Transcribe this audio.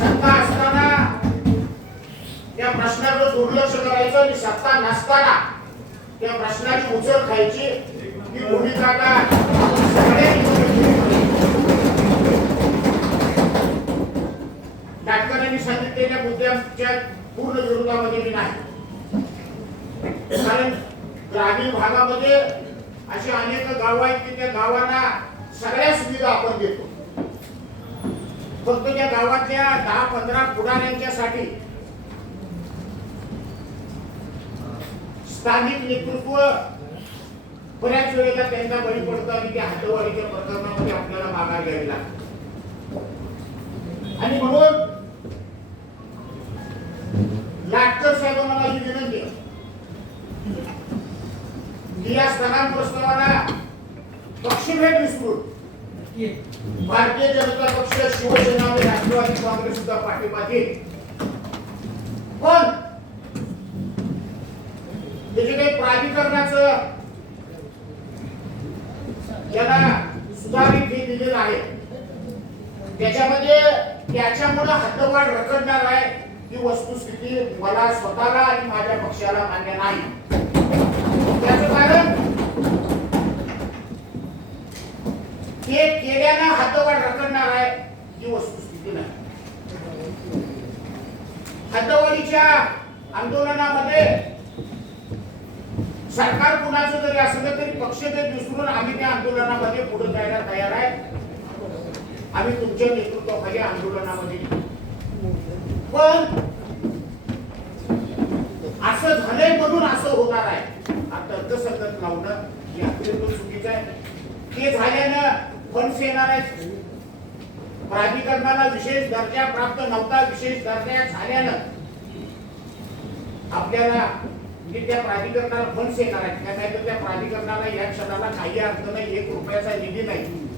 सत्ता असताना त्या प्रश्नाकडे दुर्लक्ष करायचं आणि सत्ता नसताना त्या प्रश्नाची उचल खायची ही भूमिका का डाटकरांनी सांगितलेल्या मुद्द्यांच्या पूर्ण विरोधामध्ये मी नाही. कारण ग्रामीण भागामध्ये अशी अनेक गाव आहेत की त्या गावांना सगळ्या सुविधा आपण देतो. फक्त त्या गावातल्या 10-15 पुढाऱ्यांच्यासाठी स्थानिक नेतृत्व बऱ्याच वेळेला त्यांना बळी पडतं आणि त्या हद्दवाढीच्या प्रकरणामध्ये आपल्याला माघार घ्यावी लागते. आणि म्हणून लाटकर साहेबांना माझी विनंती आहे की या स्थगन प्रस्तावाला पक्षभेद विसरून भारतीय जनता पक्ष, शिवसेना आणि राष्ट्रवादी काँग्रेस सुद्धा पाठिंबा देईल. पण त्याचे काही प्राधिकरणाचं याला सुधारित हे दिलेलं आहे त्याच्यामध्ये त्याच्यामुळे हद्दवाढ रखडणार आहे ही वस्तुस्थिती मला स्वतःला आणि माझ्या पक्षाला मान्य नाही. त्याचं कारण ते केल्यानं हद्दवाढ रखडणार आहे ही वस्तुस्थिती नाही. हद्दवाढीच्या आंदोलनामध्ये सरकार कुणाचं जरी असलं तरी पक्षभेद विसरून आम्ही त्या आंदोलनामध्ये पुढे जायला तयार आहे. आम्ही तुमच्या नेतृत्वाखाली आंदोलनामध्ये. पण असं झालंय म्हणून असं होणार आहे आता तर्कसंगत लावणं हे अत्यंत चुकीचं आहे. ते झाल्यानं फंड्स येणार आहेत. प्राधिकरणाला विशेष दर्जा प्राप्त नव्हता, विशेष दर्जा झाल्यानं आपल्याला त्या प्राधिकरणाला फंड्स येणार आहेत. त्या प्राधिकरणाला या क्षणाला काही अर्थ नाही, 1 रुपयाचा निधी नाही.